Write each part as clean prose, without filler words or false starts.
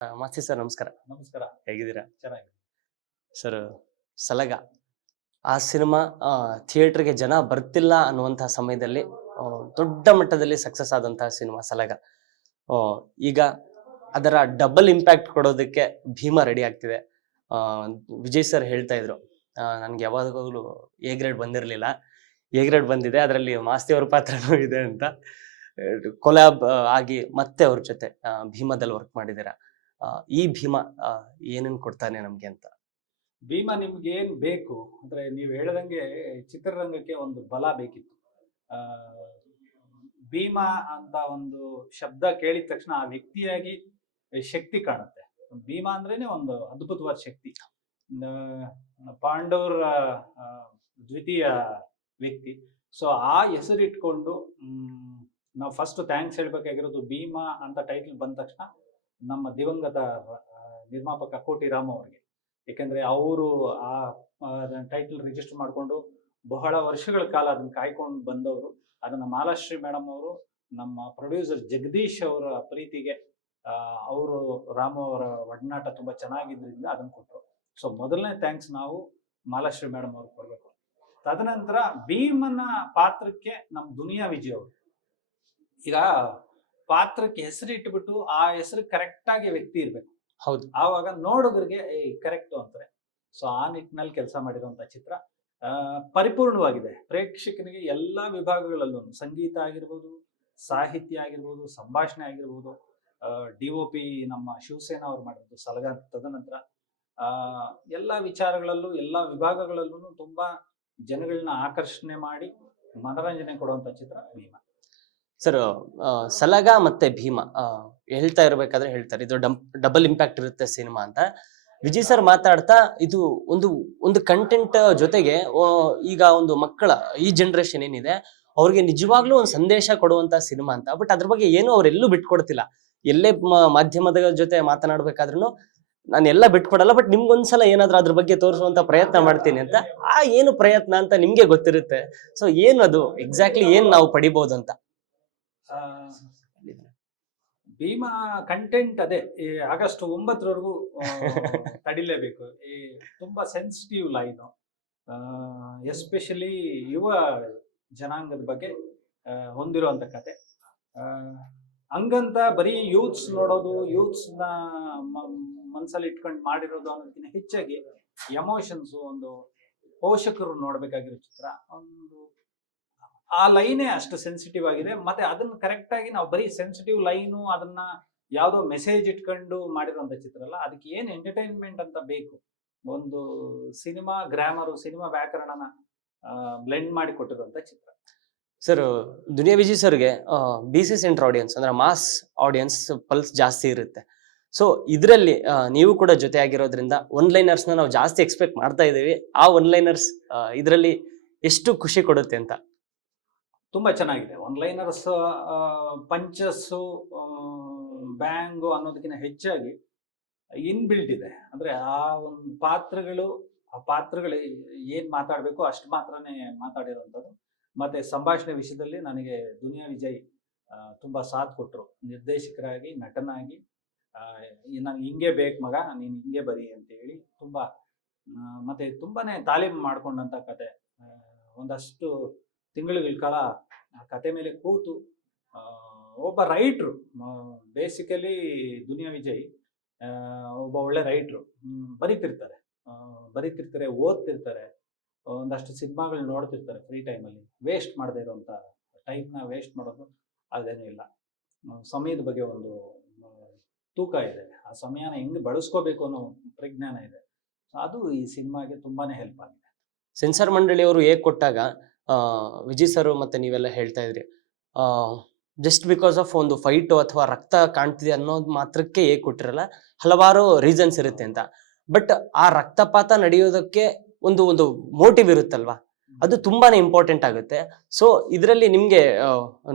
Masti sir ನಮಸ್ಕಾರ. ನಮಸ್ಕಾರ. ಹೇಗಿದ್ದೀರಾ? ಚೆನ್ನಾಗಿದೆ. ಸರ್, ಸಲಗ ಆ ಸಿನಿಮಾ ಥಿಯೇಟರ್‌ಗೆ ಜನ ಬರ್ತಿಲ್ಲ ಅನ್ನುವಂತಹ ಸಮಯದಲ್ಲಿ ದೊಡ್ಡ ಮಟ್ಟದಲ್ಲಿ ಸಕ್ಸಸ್ ಆದಂತಹ ಸಿನಿಮಾ ಸಲಗ. ಈಗ ಅದರ ಡಬಲ್ ಇಂಪ್ಯಾಕ್ಟ್ ಕೊಡೋದಕ್ಕೆ ಭೀಮಾ ರೆಡಿ ಆಗ್ತಿದೆ. ಆ, ವಿಜಯ್ ಸರ್ ಹೇಳ್ತಾ ಇದ್ರು, ನನ್ಗೆ ಯಾವಾಗಲೂ ಎ ಗ್ರೇಡ್ ಬಂದಿರಲಿಲ್ಲ, ಎ ಗ್ರೇಡ್ ಬಂದಿದೆ, ಅದರಲ್ಲಿ ಮಾಸ್ತಿ ಅವ್ರ ಪಾತ್ರನೂ ಇದೆ ಅಂತ. ಕೊಲ್ಯಾಬ್ ಆಗಿ ಮತ್ತೆ ಅವ್ರ ಜೊತೆ ಭೀಮಾದಲ್ಲಿ ವರ್ಕ್ ಮಾಡಿದ್ದೀರಾ. ಈ ಭೀಮಾ ಏನನ್ ಕೊಡ್ತಾನೆ ನಮ್ಗೆ ಅಂತ? ಭೀಮಾ ನಿಮ್ಗೆ ಏನ್ ಬೇಕು ಅಂದ್ರೆ ನೀವು ಹೇಳ್ದಂಗೆ ಚಿತ್ರರಂಗಕ್ಕೆ ಒಂದು ಬಲ ಬೇಕಿತ್ತು. ಆ, ಭೀಮಾ ಅಂತ ಒಂದು ಶಬ್ದ ಕೇಳಿದ ತಕ್ಷಣ ಆ ವ್ಯಕ್ತಿಯಾಗಿ ಶಕ್ತಿ ಕಾಣುತ್ತೆ. ಭೀಮಾ ಅಂದ್ರೇನೆ ಒಂದು ಅದ್ಭುತವಾದ ಶಕ್ತಿ. ಪಾಂಡವರ ಆ, ದ್ವಿತೀಯ ವ್ಯಕ್ತಿ. ಸೊ ಆ ಹೆಸರಿಟ್ಕೊಂಡು ನಾವು ಫಸ್ಟ್ ಥ್ಯಾಂಕ್ಸ್ ಹೇಳ್ಬೇಕಾಗಿರೋದು ಭೀಮಾ ಅಂತ ಟೈಟಲ್ ಬಂದ ತಕ್ಷಣ ನಮ್ಮ ದಿವಂಗತ ನಿರ್ಮಾಪಕ ಕೋಟಿ ರಾಮ್ ಅವರಿಗೆ. ಏಕೆಂದ್ರೆ ಅವರು ಆ ಟೈಟಲ್ ರಿಜಿಸ್ಟರ್ ಮಾಡಿಕೊಂಡು ಬಹಳ ವರ್ಷಗಳ ಕಾಲ ಅದನ್ನ ಕಾಯ್ಕೊಂಡು ಬಂದವರು. ಅದನ್ನ ಮಾಲಾಶ್ರೀ ಮೇಡಮ್ ಅವರು ನಮ್ಮ ಪ್ರೊಡ್ಯೂಸರ್ ಜಗದೀಶ್ ಅವರ ಪ್ರೀತಿಗೆ ಅವರು ರಾಮ ಅವರ ಒಡನಾಟ ತುಂಬಾ ಚೆನ್ನಾಗಿದ್ದರಿಂದ ಅದನ್ನ ಕೊಟ್ಟರು. ಸೊ ಮೊದಲನೇ ಥ್ಯಾಂಕ್ಸ್ ನಾವು ಮಾಲಾಶ್ರೀ ಮೇಡಮ್ ಅವ್ರಿಗೆ ಕೊಡ್ಬೇಕು. ತದನಂತರ ಭೀಮನ ಪಾತ್ರಕ್ಕೆ ನಮ್ಮ ದುನಿಯಾ ವಿಜಯ್ ಅವರು. ಈಗ ಪಾತ್ರಕ್ಕೆ ಹೆಸರು ಇಟ್ಬಿಟ್ಟು ಆ ಹೆಸರು ಕರೆಕ್ಟ್ ಆಗಿ ವ್ಯಕ್ತಿ ಇರ್ಬೇಕು. ಹೌದು. ಆವಾಗ ನೋಡೋದ್ರಿಗೆ ಕರೆಕ್ಟ್ ಅಂತಾರೆ. ಸೊ ಆ ನಿಟ್ಟಿನಲ್ಲಿ ಕೆಲಸ ಮಾಡಿರುವಂತ ಚಿತ್ರ ಪರಿಪೂರ್ಣವಾಗಿದೆ. ಪ್ರೇಕ್ಷಕನಿಗೆ ಎಲ್ಲಾ ವಿಭಾಗಗಳಲ್ಲೂ ಸಂಗೀತ ಆಗಿರ್ಬೋದು, ಸಾಹಿತ್ಯ ಆಗಿರ್ಬೋದು, ಸಂಭಾಷಣೆ ಆಗಿರ್ಬೋದು, DOP ನಮ್ಮ ಶಿವಸೇನಾ ಅವ್ರು ಮಾಡಿರೋದು ಸಲಗ. ತದನಂತರ ಎಲ್ಲಾ ವಿಚಾರಗಳಲ್ಲೂ ಎಲ್ಲಾ ವಿಭಾಗಗಳಲ್ಲೂ ತುಂಬಾ ಜನಗಳನ್ನ ಆಕರ್ಷಣೆ ಮಾಡಿ ಮನರಂಜನೆ ಕೊಡುವಂತ ಚಿತ್ರ ಭೀಮಾ. ಸರ್, ಸಲಗ ಮತ್ತೆ ಭೀಮಾ ಹೇಳ್ತಾ ಇರ್ಬೇಕಾದ್ರೆ ಹೇಳ್ತಾರೆ ಇದು ಡಬಲ್ ಇಂಪ್ಯಾಕ್ಟ್ ಇರುತ್ತೆ ಸಿನಿಮಾ ಅಂತ. ವಿಜಯ್ ಸರ್ ಮಾತಾಡ್ತಾ ಇದು ಒಂದು ಒಂದು ಕಂಟೆಂಟ್ ಜೊತೆಗೆ ಈಗ ಒಂದು ಮಕ್ಕಳ ಈ ಜನರೇಷನ್ ಏನಿದೆ ಅವ್ರಿಗೆ ನಿಜವಾಗ್ಲೂ ಒಂದು ಸಂದೇಶ ಕೊಡುವಂತ ಸಿನಿಮಾ ಅಂತ. ಬಟ್ ಅದ್ರ ಬಗ್ಗೆ ಏನು ಅವ್ರೆಲ್ಲೂ ಬಿಟ್ಕೊಡ್ತಿಲ್ಲ. ಎಲ್ಲೇ ಮಾಧ್ಯಮದ ಜೊತೆ ಮಾತನಾಡ್ಬೇಕಾದ್ರೂ ನಾನು ಎಲ್ಲ ಬಿಟ್ಕೊಡಲ್ಲ, ಬಟ್ ನಿಮ್ಗೊಂದ್ಸಲ ಏನಾದ್ರೂ ಅದ್ರ ಬಗ್ಗೆ ತೋರಿಸುವಂತ ಪ್ರಯತ್ನ ಮಾಡ್ತೀನಿ ಅಂತ. ಏನು ಪ್ರಯತ್ನ ಅಂತ ನಿಮ್ಗೆ ಗೊತ್ತಿರುತ್ತೆ. ಸೊ ಏನದು ಎಕ್ಸಾಕ್ಟ್ಲಿ ಏನ್ ನಾವು ಪಡಿಬಹುದು ಅಂತ? ಭೀಮಾ ಕಂಟೆಂಟ್ ಅದೇ ಈ ಆಗಸ್ಟ್ 9 ತಡಿಲೇಬೇಕು. ಈ ತುಂಬಾ ಸೆನ್ಸಿಟಿವ್ ಲೈನು, ಎಸ್ಪೆಷಲಿ ಯುವ ಜನಾಂಗದ ಬಗ್ಗೆ ಹೊಂದಿರುವಂತ ಕತೆ. ಹಂಗಂತ ಬರೀ ಯೂತ್ಸ್ ನೋಡೋದು, ಯೂತ್ಸ್ನ ಮನ್ಸಲ್ಲಿ ಇಟ್ಕೊಂಡು ಮಾಡಿರೋದು ಅನ್ನೋದಕ್ಕಿಂತ ಹೆಚ್ಚಾಗಿ ಎಮೋಷನ್ಸ್, ಒಂದು ಪೋಷಕರು ನೋಡ್ಬೇಕಾಗಿರೋ ಚಿತ್ರ. ಒಂದು ಆ ಲೈನೇ ಅಷ್ಟು ಸೆನ್ಸಿಟಿವ್ ಆಗಿದೆ. ಮತ್ತೆ ಅದನ್ನ ಕರೆಕ್ಟ್ ಆಗಿ ನಾವು ಬರೀ ಸೆನ್ಸಿಟಿವ್ ಲೈನು ಅದನ್ನ ಯಾವುದೋ ಮೆಸೇಜ್ ಇಟ್ಕೊಂಡು ಮಾಡಿರುವಂತ ಚಿತ್ರ ಅಲ್ಲ. ಅದಕ್ಕೆ ಏನ್ ಎಂಟರ್ಟೈನ್ಮೆಂಟ್ ಅಂತ ಬೇಕು, ಒಂದು ಸಿನಿಮಾ ಗ್ರಾಮರು, ಸಿನಿಮಾ ವ್ಯಾಕರಣನ ಬ್ಲೆಂಡ್ ಮಾಡಿ ಕೊಟ್ಟಿರುವಂತ ಚಿತ್ರ. ಸರ್, ದುನಿಯಾ ವಿಜಯ್ ಸರ್ಗೆ BC ಸೆಂಟರ್ ಆಡಿಯನ್ಸ್ ಅಂದ್ರೆ ಮಾಸ್ ಆಡಿಯನ್ಸ್ ಪಲ್ಸ್ ಜಾಸ್ತಿ ಇರುತ್ತೆ. ಸೊ ಇದರಲ್ಲಿ ನೀವು ಕೂಡ ಜೊತೆ ಆಗಿರೋದ್ರಿಂದ ಒನ್ಲೈನರ್ಸ್ ನಾವು ಜಾಸ್ತಿ ಎಕ್ಸ್ಪೆಕ್ಟ್ ಮಾಡ್ತಾ ಇದೀವಿ. ಆ ಒನ್ಲೈನರ್ಸ್ ಇದರಲ್ಲಿ ಎಷ್ಟು ಖುಷಿ ಕೊಡುತ್ತೆ ಅಂತ? ತುಂಬಾ ಚೆನ್ನಾಗಿದೆ. ಒನ್ಲೈನರ್ಸ್ ಪಂಚಸ್ಸು ಬ್ಯಾಂಗು ಅನ್ನೋದಕ್ಕಿಂತ ಹೆಚ್ಚಾಗಿ ಇನ್ಬಿಲ್ಟ್ ಇದೆ. ಅಂದ್ರೆ ಆ ಒಂದು ಪಾತ್ರಗಳು ಏನ್ ಮಾತಾಡ್ಬೇಕು ಅಷ್ಟು ಮಾತ್ರನೇ ಮಾತಾಡಿರೋಂಥದ್ದು. ಮತ್ತೆ ಸಂಭಾಷಣೆ ವಿಷಯದಲ್ಲಿ ನನಗೆ ದುನಿಯಾ ವಿಜಯ್ ತುಂಬಾ ಸಾಥ್ ಕೊಟ್ಟರು. ನಿರ್ದೇಶಕರಾಗಿ, ನಟನಾಗಿ ನಂಗೆ ಹಿಂಗೆ ಬೇಕು ಮಗ, ನೀನು ಹಿಂಗೆ ಬರಿ ಅಂತ ಹೇಳಿ ತುಂಬಾ ಮತ್ತೆ ತುಂಬಾನೇ ತಾಲೀಮು ಮಾಡ್ಕೊಂಡಂತ ಕತೆ. ಒಂದಷ್ಟು ತಿಂಗಳುಗಳ ಕಾಲ ಆ ಕತೆ ಮೇಲೆ ಕೂತು ಒಬ್ಬ ರೈಟ್ರು, ಬೇಸಿಕಲಿ ದುನಿಯಾ ವಿಜಯ್ ಒಬ್ಬ ಒಳ್ಳೆ ರೈಟ್ರು. ಬರೀತಿರ್ತಾರೆ, ಓದ್ತಿರ್ತಾರೆ, ಒಂದಷ್ಟು ಸಿನಿಮಾಗಳು ನೋಡ್ತಿರ್ತಾರೆ ಫ್ರೀ ಟೈಮಲ್ಲಿ. ವೇಸ್ಟ್ ಮಾಡದೇ ಇರೋಂಥ ಟೈಮ್ನ ವೇಸ್ಟ್ ಮಾಡೋದು ಅದೇನೂ ಇಲ್ಲ. ಸಮಯದ ಬಗ್ಗೆ ಒಂದು ತೂಕ ಇದೆ. ಆ ಸಮಯನ ಹೆಂಗೆ ಬಳಸ್ಕೋಬೇಕು ಅನ್ನೋ ಪ್ರಜ್ಞಾನ ಇದೆ. ಅದು ಈ ಸಿನಿಮಾಗೆ ತುಂಬಾನೇ ಹೆಲ್ಪ್ ಆಗಿದೆ. ಸೆನ್ಸಾರ್ ಮಂಡಳಿಯವರು ಹೇಗೆ ಕೊಟ್ಟಾಗ ವಿಜಯ್ ಸರ್ ಮತ್ತೆ ನೀವೆಲ್ಲ ಹೇಳ್ತಾ ಇದ್ರಿ, ಜಸ್ಟ್ ಬಿಕಾಸ್ ಆಫ್ ಒಂದು ಫೈಟು ಅಥವಾ ರಕ್ತ ಕಾಣ್ತಿದೆ ಅನ್ನೋದು ಮಾತ್ರಕ್ಕೆ ಹೇಗೆ ಕೊಟ್ಟಿರಲ್ಲ, ಹಲವಾರು ರೀಸನ್ಸ್ ಇರುತ್ತೆ ಅಂತ. ಬಟ್ ಆ ರಕ್ತಪಾತ ನಡೆಯೋದಕ್ಕೆ ಒಂದು ಒಂದು ಮೋಟಿವ್ ಇರುತ್ತಲ್ವಾ, ಅದು ತುಂಬಾನೇ ಇಂಪಾರ್ಟೆಂಟ್ ಆಗುತ್ತೆ. ಸೊ ಇದರಲ್ಲಿ ನಿಮ್ಗೆ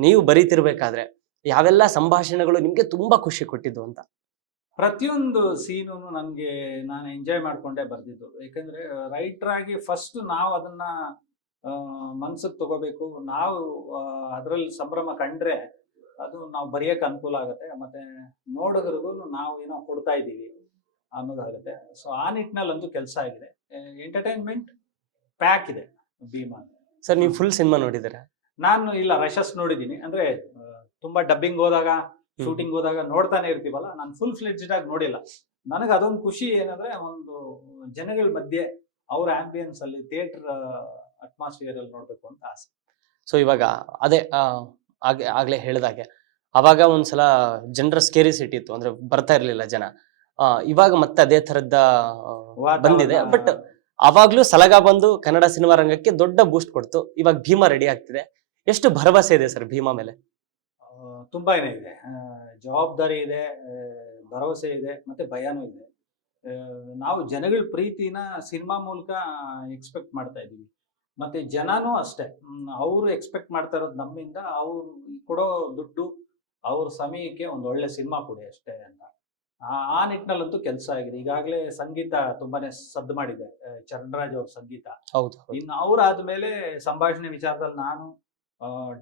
ನೀವು ಬರೀತಿರ್ಬೇಕಾದ್ರೆ ಯಾವೆಲ್ಲ ಸಂಭಾಷಣೆಗಳು ನಿಮ್ಗೆ ತುಂಬಾ ಖುಷಿ ಕೊಟ್ಟಿದ್ದು ಅಂತ? ಪ್ರತಿಯೊಂದು ಸೀನು ನಾನು ಎಂಜಾಯ್ ಮಾಡ್ಕೊಂಡೇ ಬರ್ದಿದ್ದು. ಯಾಕಂದ್ರೆ ರೈಟರ್ ಆಗಿ ಫಸ್ಟ್ ನಾವು ಅದನ್ನ ಮನ್ಸಿಗೆ ತಗೋಬೇಕು. ನಾವು ಅದರಲ್ಲಿ ಸಂಭ್ರಮ ಕಂಡ್ರೆ ಅದು ನಾವು ಬರೆಯಕ್ಕೆ ಅನುಕೂಲ ಆಗುತ್ತೆ, ಮತ್ತೆ ನೋಡೋದ್ರಿಗೂ ನಾವು ಏನೋ ಕೊಡ್ತಾ ಇದ್ದೀವಿ ಅನ್ನೋದಾಗುತ್ತೆ. ಸೊ ಆ ನಿಟ್ಟಿನಲ್ಲಂತೂ ಕೆಲಸ ಆಗಿದೆ. ಎಂಟರ್ಟೈನ್ಮೆಂಟ್ ಪ್ಯಾಕ್ ಇದೆ ಭೀಮಾ. ಸರ್ ನೀವು ಫುಲ್ ಸಿನಿಮಾ ನೋಡಿದ್ದೀರಾ? ನಾನು ಇಲ್ಲ, ರಶಸ್ ನೋಡಿದ್ದೀನಿ. ಅಂದ್ರೆ ತುಂಬಾ ಡಬ್ಬಿಂಗ್ ಹೋದಾಗ, ಶೂಟಿಂಗ್ ಹೋದಾಗ ನೋಡ್ತಾನೆ ಇರ್ತೀವಲ್ಲ, ನಾನು ಫುಲ್ ಫ್ಲೆಡ್ಜ್ಡ್ ಆಗಿ ನೋಡಿಲ್ಲ. ನನಗೆ ಅದೊಂದು ಖುಷಿ ಏನಂದ್ರೆ, ಒಂದು ಜನಗಳ ಮಧ್ಯೆ ಅವ್ರ ಆಂಬಿಯನ್ಸ್ ಅಲ್ಲಿ ಥಿಯೇಟರ್ ಅಟ್ಮಾಸ್ಫಿಯರ್ ಅಲ್ಲಿ ನೋಡ್ಬೇಕು ಅಂತ ಆಸೆ. ಸೊ ಇವಾಗ ಅದೇ ಆಗ್ಲೇ ಹೇಳ್ದಾಗೆ ಅವಾಗ ಒಂದ್ಸಲ ಜನರ ಸ್ಕೇರಿಸಿಟಿ ಇತ್ತು, ಅಂದ್ರೆ ಬರ್ತಾ ಇರ್ಲಿಲ್ಲ ಜನ. ಇವಾಗ ಮತ್ತೆ ಅದೇ ತರದ್ದ ಬಂದಿದೆ. ಬಟ್ ಅವಾಗ್ಲೂ ಸಲಗ ಬಂದು ಕನ್ನಡ ಸಿನಿಮಾ ರಂಗಕ್ಕೆ ದೊಡ್ಡ ಬೂಸ್ಟ್ ಕೊಡ್ತು. ಇವಾಗ ಭೀಮಾ ರೆಡಿ ಆಗ್ತಿದೆ. ಎಷ್ಟು ಭರವಸೆ ಇದೆ ಸರ್ ಭೀಮಾ ಮೇಲೆ? ತುಂಬಾ ಇದೆ. ಜವಾಬ್ದಾರಿ ಇದೆ, ಭರವಸೆ ಇದೆ, ಮತ್ತೆ ಭಯನೂ ಇದೆ. ನಾವು ಜನಗಳ ಪ್ರೀತಿನ ಸಿನಿಮಾ ಮೂಲಕ ಎಕ್ಸ್ಪೆಕ್ಟ್ ಮಾಡ್ತಾ ಇದೀವಿ. ಮತ್ತೆ ಜನನೂ ಅಷ್ಟೇ, ಅವರು ಎಕ್ಸ್ಪೆಕ್ಟ್ ಮಾಡ್ತಾ ಇರೋದು ನಮ್ಮಿಂದ, ಅವ್ರು ಕೊಡೋ ದುಡ್ಡು, ಅವ್ರ ಸಮಯಕ್ಕೆ ಒಂದು ಒಳ್ಳೆ ಸಿನಿಮಾ ಕೊಡಿ ಅಷ್ಟೇ ಅಂತ. ಆ ನಿಟ್ಟಿನಲ್ಲಂತೂ ಕೆಲಸ ಆಗಿದೆ. ಈಗಾಗಲೇ ಸಂಗೀತ ತುಂಬಾನೇ ಸದ್ದು ಮಾಡಿದೆ, ಚರಣ್ರಾಜ್ ಅವ್ರ ಸಂಗೀತ. ಹೌದು. ಇನ್ನು ಅವ್ರಾದ್ಮೇಲೆ ಸಂಭಾಷಣೆ ವಿಚಾರದಲ್ಲಿ ನಾನು,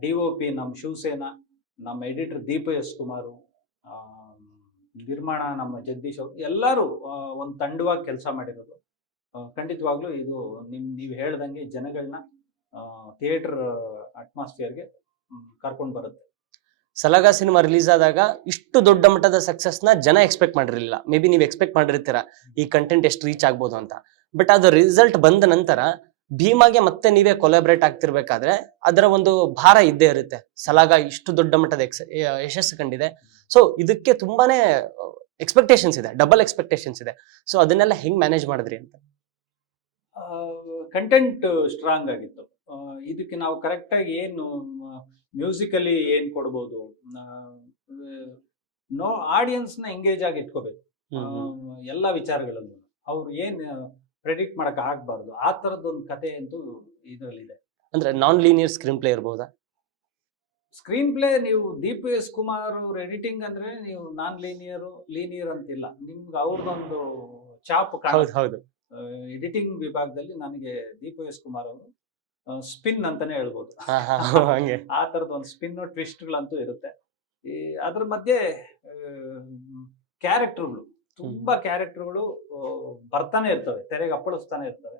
DOP ನಮ್ಮ ಶಿವಸೇನಾ, ನಮ್ಮ ಎಡಿಟರ್ ದೀಪ ಎಸ್ ಕುಮಾರು, ನಿರ್ಮಾಣ ನಮ್ಮ ಜಗದೀಶ್ ಅವರು, ಎಲ್ಲರೂ ಒಂದು ತಂಡವಾಗಿ ಕೆಲಸ ಮಾಡಿರೋದು. ಖಂಡಿತವಾಗ್ಲೂ ಇದು ನೀವು ಹೇಳ್ದಂಗೆ ಜನಗಳನ್ನ ಥಿಯೇಟರ್ ಅಟ್ಮಾಸ್ಫಿಯರ್ಗೆ ಕರ್ಕೊಂಡು ಬರುತ್ತೆ. ಸಲಗ ಸಿನಿಮಾ ರಿಲೀಸ್ ಆದಾಗ ಇಷ್ಟು ದೊಡ್ಡ ಮಟ್ಟದ ಸಕ್ಸಸ್ ನ ಜನ ಎಕ್ಸ್ಪೆಕ್ಟ್ ಮಾಡಿರಲಿಲ್ಲ. ಮೇ ಬಿ ನೀವು ಎಕ್ಸ್ಪೆಕ್ಟ್ ಮಾಡಿರ್ತೀರಾ ಈ ಕಂಟೆಂಟ್ ಎಷ್ಟು ರೀಚ್ ಆಗ್ಬೋದು ಅಂತ. ಬಟ್ ಅದು ರಿಸಲ್ಟ್ ಬಂದ ನಂತರ ಭೀಮಾಗೆ ಮತ್ತೆ ನೀವೇ ಕೊಲಾಬ್ರೇಟ್ ಆಗ್ತಿರ್ಬೇಕಾದ್ರೆ ಅದರ ಒಂದು ಭಾರ ಇದ್ದೇ ಇರುತ್ತೆ. ಸಲಗ ಇಷ್ಟು ದೊಡ್ಡ ಮಟ್ಟದ ಯಶಸ್ಸು ಕಂಡಿದೆ. ಸೊ ಇದಕ್ಕೆ ತುಂಬಾನೇ ಎಕ್ಸ್ಪೆಕ್ಟೇಷನ್ಸ್ ಇದೆ, ಡಬಲ್ ಎಕ್ಸ್ಪೆಕ್ಟೇಷನ್ಸ್ ಇದೆ. ಸೊ ಅದನ್ನೆಲ್ಲ ಹೆಂಗ್ ಮ್ಯಾನೇಜ್ ಮಾಡಿದ್ರಿ ಅಂತ? ಕಂಟೆಂಟ್ ಸ್ಟ್ರಾಂಗ್ ಆಗಿತ್ತು. ಇದಕ್ಕೆ ನಾವು ಕರೆಕ್ಟಾಗಿ ಏನು ಮ್ಯೂಸಿಕಲಿ ಏನು ಕೊಡ್ಬೋದು, ಆಡಿಯನ್ಸ್ನ ಎಂಗೇಜ್ ಆಗಿ ಇಟ್ಕೋಬೇಕು ಎಲ್ಲ ವಿಚಾರಗಳಲ್ಲೂ. ಅವ್ರು ಏನು ಪ್ರೆಡಿಕ್ಟ್ ಮಾಡಕ್ ಆಗ್ಬಾರ್ದು, ಆ ಥರದ್ದೊಂದು ಕತೆ ಅಂತೂ ಇದರಲ್ಲಿದೆ. ಅಂದ್ರೆ ನಾನ್ ಲೀನಿಯರ್ ಸ್ಕ್ರೀನ್ ಪ್ಲೇ ಇರ್ಬೋದಾ? ಸ್ಕ್ರೀನ್ ಪ್ಲೇ ನೀವು ದೀಪ ಎಸ್ ಕುಮಾರ್ ಅವ್ರ ಎಡಿಟಿಂಗ್ ಅಂದ್ರೆ ನೀವು ನಾನ್ ಲೀನಿಯರ್ ಅಂತಿಲ್ಲ, ನಿಮ್ಗೆ ಅವ್ರದ್ದೊಂದು ಚಾಪ್ ಹೌದು. ಎಡಿಟಿಂಗ್ ವಿಭಾಗದಲ್ಲಿ ನನಗೆ ದೀಪ ಎಸ್ ಕುಮಾರ್ ಅವರು ಸ್ಪಿನ್ ಅಂತಾನೆ ಹೇಳ್ಬೋದು. ಹಂಗೆ ಆ ತರದ ಒಂದು ಸ್ಪಿನ್ ಟ್ವಿಸ್ಟ್ಗಳಂತೂ ಇರುತ್ತೆ. ಅದ್ರ ಮಧ್ಯೆ ಕ್ಯಾರೆಕ್ಟರ್ಗಳು, ತುಂಬಾ ಕ್ಯಾರೆಕ್ಟರ್ಗಳು ಬರ್ತಾನೆ ಇರ್ತವೆ, ತೆರೆಗೆ ಅಪ್ಪಳಿಸ್ತಾನೆ ಇರ್ತವೆ.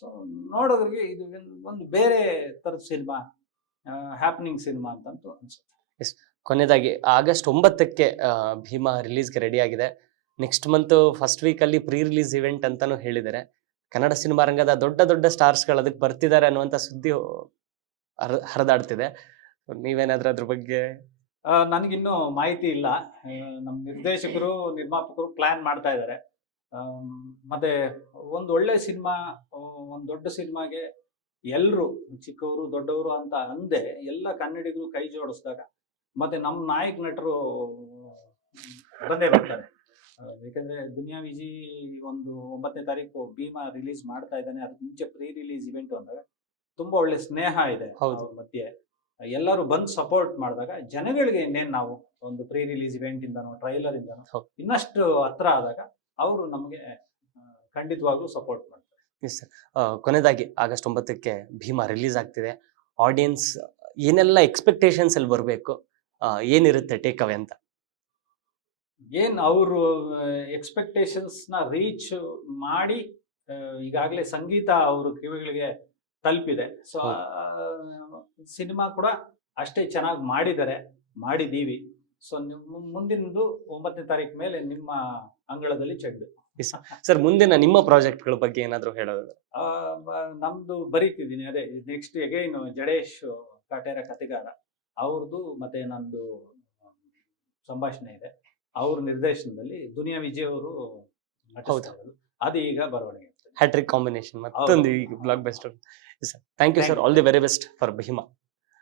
ಸೊ ನೋಡೋದ್ರಿಗೆ ಇದು ಒಂದು ಬೇರೆ ತರದ ಸಿನಿಮಾ, ಹ್ಯಾಪನಿಂಗ್ ಸಿನಿಮಾ ಅಂತಂತೂ ಅನ್ಸುತ್ತೆ. ಕೊನೆಯದಾಗಿ August 9ಕ್ಕೆ ಭೀಮಾ ರಿಲೀಸ್ಗೆ ರೆಡಿ ಆಗಿದೆ. ನೆಕ್ಸ್ಟ್ ಮಂತ್ ಫಸ್ಟ್ ವೀಕ್ ಅಲ್ಲಿ ಪ್ರೀ ರಿಲೀಸ್ ಇವೆಂಟ್ ಅಂತಾನು ಹೇಳಿದ್ದಾರೆ. ಕನ್ನಡ ಸಿನಿಮಾ ರಂಗದ ದೊಡ್ಡ ಸ್ಟಾರ್ಸ್ಗಳು ಅದಕ್ಕೆ ಬರ್ತಿದ್ದಾರೆ ಅನ್ನುವಂತ ಸುದ್ದಿ ಹರಿದಾಡ್ತಿದೆ. ನೀವೇನಾದ್ರೂ ಅದ್ರ ಬಗ್ಗೆ? ನನಗಿನ್ನೂ ಮಾಹಿತಿ ಇಲ್ಲ. ನಮ್ಮ ನಿರ್ದೇಶಕರು, ನಿರ್ಮಾಪಕರು ಪ್ಲಾನ್ ಮಾಡ್ತಾ ಇದ್ದಾರೆ. ಮತ್ತೆ ಒಂದು ಒಳ್ಳೆ ಸಿನಿಮಾ, ಒಂದು ದೊಡ್ಡ ಸಿನಿಮಾಗೆ ಎಲ್ಲರೂ, ಚಿಕ್ಕವರು ದೊಡ್ಡವರು ಅಂತ ಅಂದೆ, ಎಲ್ಲ ಕನ್ನಡಿಗರು ಕೈ ಜೋಡಿಸಿದಾಗ ಮತ್ತೆ ನಮ್ಮ ನಾಯಕ ನಟರು ಬಂದೇ ಬರ್ತಾರೆ. ಯಾಕಂದ್ರೆ ದುನಿಯಾ ವಿಜಿ ಒಂದು 9ನೇ ತಾರೀಕು ಭೀಮಾ ರಿಲೀಸ್ ಮಾಡ್ತಾ ಇದ್ದಾನೆ. ಅದಕ್ಕೆ ಮುಂಚೆ ಪ್ರೀ ರಿಲೀಸ್ ಇವೆಂಟ್ ಅಂದಾಗ ತುಂಬಾ ಒಳ್ಳೆ ಸ್ನೇಹ ಇದೆ ಅವ್ರ ಮಧ್ಯೆ. ಎಲ್ಲರೂ ಬಂದು ಸಪೋರ್ಟ್ ಮಾಡಿದಾಗ ಜನಗಳಿಗೆ ಇನ್ನೇನು, ನಾವು ಒಂದು ಪ್ರೀ ರಿಲೀಸ್ ಇವೆಂಟ್ ಇಂದನೋ ಟ್ರೈಲರ್ ಇಂದನೋ ಇನ್ನಷ್ಟು ಹತ್ರ ಆದಾಗ ಅವರು ನಮಗೆ ಖಂಡಿತವಾಗ್ಲೂ ಸಪೋರ್ಟ್ ಮಾಡ್ತಾರೆ. Yes sir. ಕೊನೆಯದಾಗಿ August 9ಕ್ಕೆ ಭೀಮಾ ರಿಲೀಸ್ ಆಗ್ತಿದೆ. ಆಡಿಯನ್ಸ್ ಏನೆಲ್ಲ ಎಕ್ಸ್ಪೆಕ್ಟೇಷನ್ಸ್ ಅಲ್ಲಿ ಬರಬೇಕು, ಏನಿರುತ್ತೆ ಟೇಕ್ ಅವೇ ಅಂತ? ಏನ್ ಅವರು ಎಕ್ಸ್ಪೆಕ್ಟೇಷನ್ಸ್ ನ ರೀಚ್ ಮಾಡಿ, ಈಗಾಗಲೇ ಸಂಗೀತ ಅವ್ರ ಕಿವಿಗಳಿಗೆ ತಲುಪಿದೆ. ಸೊ ಸಿನಿಮಾ ಕೂಡ ಅಷ್ಟೇ ಚೆನ್ನಾಗಿ ಮಾಡಿದೀವಿ. ಸೊ ಮುಂದಿನದು 9ನೇ ತಾರೀಕು ಮೇಲೆ ನಿಮ್ಮ ಅಂಗಳದಲ್ಲಿ ಚೆಂಡು. ಸರ್, ಮುಂದಿನ ನಿಮ್ಮ ಪ್ರಾಜೆಕ್ಟ್ಗಳ ಬಗ್ಗೆ ಏನಾದ್ರು ಹೇಳೋದು? ನಮ್ದು ಬರೀತಿದ್ದೀನಿ, ಅದೇ ನೆಕ್ಸ್ಟ್ ಅಗೈನ್ ಜಡೇಶ್ ಕಾಟೇರ ಕತೆಗಾರ ಅವ್ರದ್ದು ಮತ್ತೆ ನಂದು ಸಂಭಾಷಣೆ ಇದೆ. ಅವ್ರ ನಿರ್ದೇಶನದಲ್ಲಿ ದುನಿಯಾ ವಿಜಯ್ ಅವರು ನಟಿಸ್ತಾರೆ. ಅದು ಈಗ ಬರವಣಿಗೆ. ಹ್ಯಾಟ್ರಿಕ್ ಕಾಂಬಿನೇಷನ್, ಮತ್ತೊಂದು blockbuster. Thank you sir. All the very best for Bima.